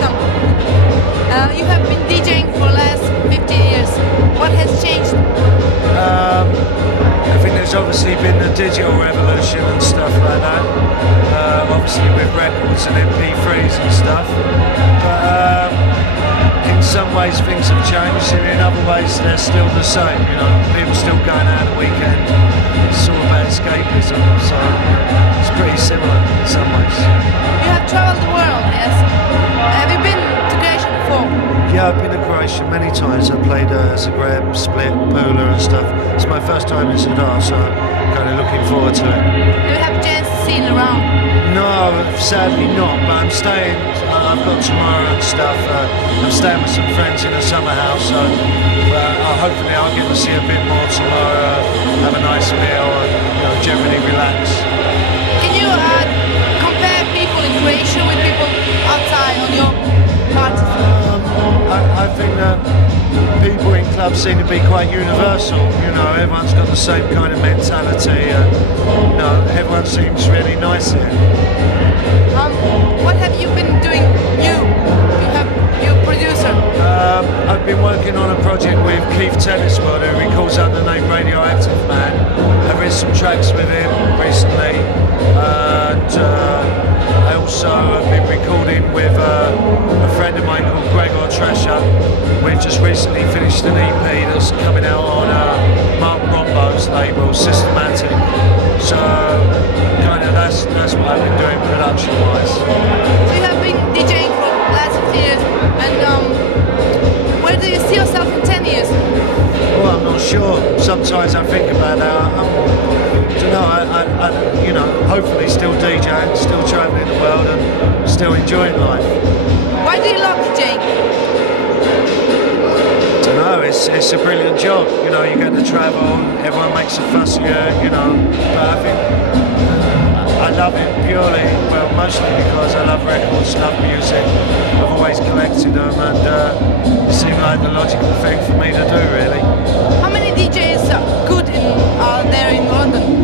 welcome. You have been DJing for the last 50 years. What has changed? I think there's obviously been the digital revolution and stuff like that. Obviously with records and MP3s and stuff. But in some ways things have changed, and in other ways they're still the same. You know, people still going out on the weekend. It's all about escapism, so it's pretty similar in some ways. You have traveled the world, yes. Have you been to Croatia before? Yeah, I've been to Croatia many times. I played Zagreb, Split, Pula and stuff. It's my first time in Zadar, so I'm kind of looking forward to it. Do you have a chance to see it around? No, sadly not, but I'm staying, I've got tomorrow and stuff. I'm staying with some friends in a summer house, so hopefully I'll get to see a bit more tomorrow, have a nice meal and, you know, generally relax. Can you compare people in Croatia with people outside on your parties? I think that people in clubs seem to be quite universal. You know, everyone's got the same kind of mentality, and you know, everyone seems really nice here. What have you been doing? You producer. I've been working on a project with Keith Tenniswood, who records under the name Radioactive Man. I've written some tracks with him recently, and I also have been recording with a friend of mine called Gregor Tresher. We've just recently finished an EP that's coming out on Mark Rombo's label, Systematic. So kind of that's what I've been doing production-wise. So you have been DJing for the last 50 years, and where do you see yourself in 10 years? Well, I'm not sure. Sometimes I think about that. I you know, hopefully still DJing, still travelling the world and still enjoying life. Why do you love DJing? I don't know, it's a brilliant job. You know, you get to travel, everyone makes a fuss of you, you know, but I think I love it purely, well, mostly because I love records, love music. I've always collected them, and it seemed like the logical thing for me to do, really. How many DJs are there in London?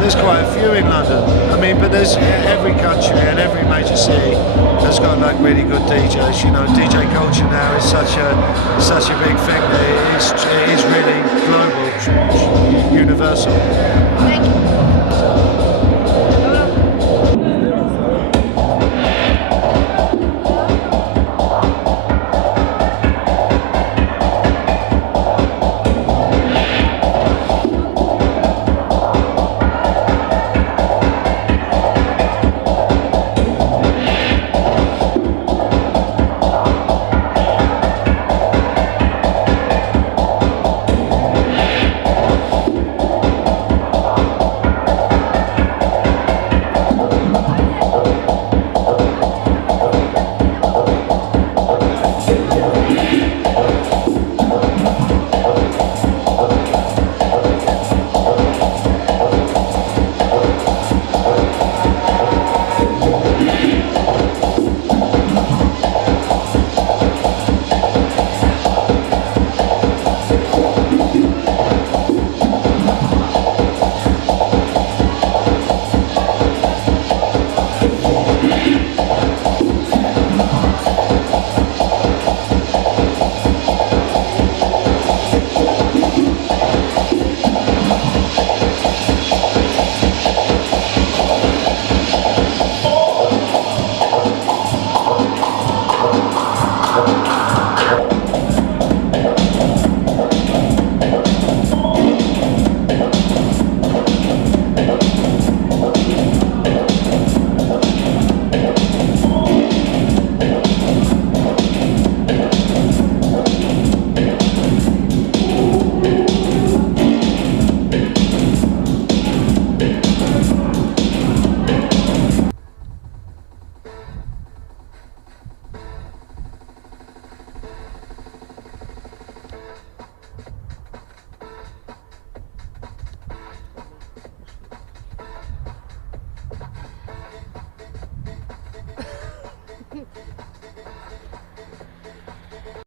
There's quite a few in London. I mean, but there's every country and every major city has got like really good DJs. You know, DJ culture now is such a big thing that it is really global, universal.